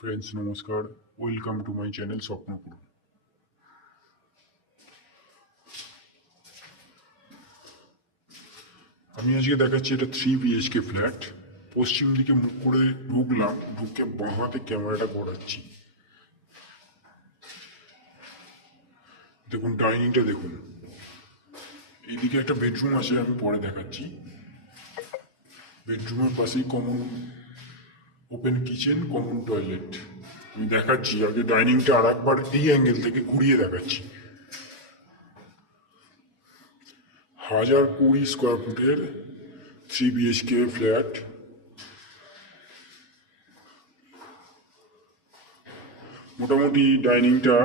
Friends নমস্কার, welcome to my channel Swapnapur. আমি আজকে দেখাচ্ছি এটা 3 BHK ফ্ল্যাট। পশ্চিম দিকে মুখ করে ঢুকলাম, ঢুকে বাঁ হাতে ক্যামেরাটা ঘোরাচ্ছি। দেখুন ডাইনিংটা দেখুন, এইদিকে একটা বেডরুম আছে, আমি পরে দেখাচ্ছি। বেডরুমের পাশেই common open kitchen, common toilet. আমি দেখাচ্ছি, আগে ডাইনিংটা আর একবার এই অ্যাঙ্গেল থেকে ঘুরিয়ে দেখাচ্ছি। 1020 স্কোয়ার ফুটের 3 BHK ফ্ল্যাট। মোটামুটি ডাইনিংটা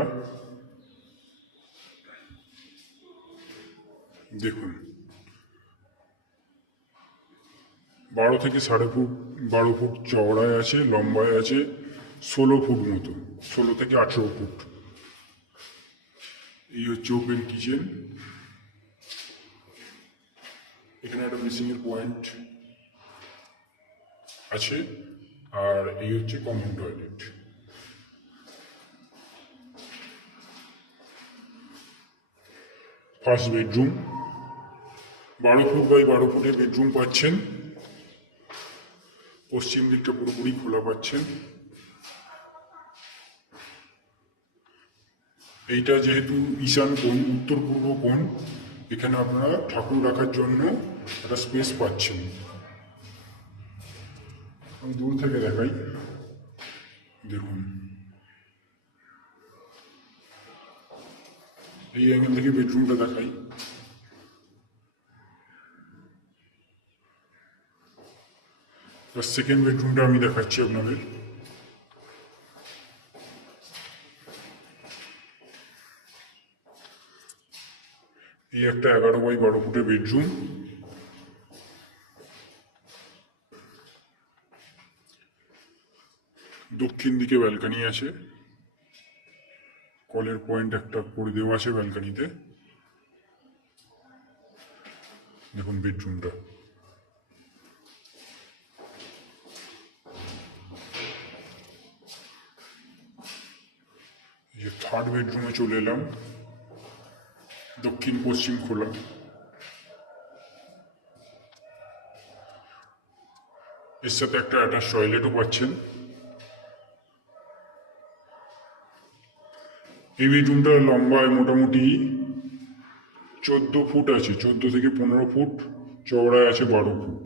দেখুন, 12 থেকে 12.5 ফুট চওড়ায় আছে, লম্বায় আছে 16 ফুট মতো, 16 থেকে 18 ফুট। এই হচ্ছে ওপেন কিচেন। এখানে একটা বেসিংয়ের পয়েন্ট আছে, আর এই হচ্ছে common toilet. First bedroom, 12 foot by 12 ফুটের বেডরুম পাচ্ছেন। পশ্চিম দিকটা পুরোপুরি খোলা পাচ্ছেন। এইটা যেহেতু ঈশান কোণ, উত্তর পূর্ব কোণ, এখানে আপনারা ঠাকুর রাখার জন্য একটা স্পেস পাচ্ছেন। আমি দূর থেকে দেখাই, দেখুন এই অ্যাঙ্গেল থেকে বেডরুমটা দেখাই। সেকেন্ড বেডরুমটা আমি দেখাচ্ছি আপনাদের। এই একটা 11 বাই 12 ফুটের বেডরুম। দক্ষিণ দিকে ব্যালকানি আছে, কলের পয়েন্ট একটা করে দেওয়া আছে ব্যালকানিতে। দেখুন বেডরুমটা, এই যে থার্ড বেডরুমে চলে এলাম, দক্ষিণ পশ্চিম খোলা। এর সাথে একটা অ্যাটাচ টয়লেটও পাচ্ছেন। এই বেডরুমটার লম্বায় মোটামুটি 14 ফুট আছে, 14 থেকে 15 ফুট, চওড়ায় আছে 12 ফুট।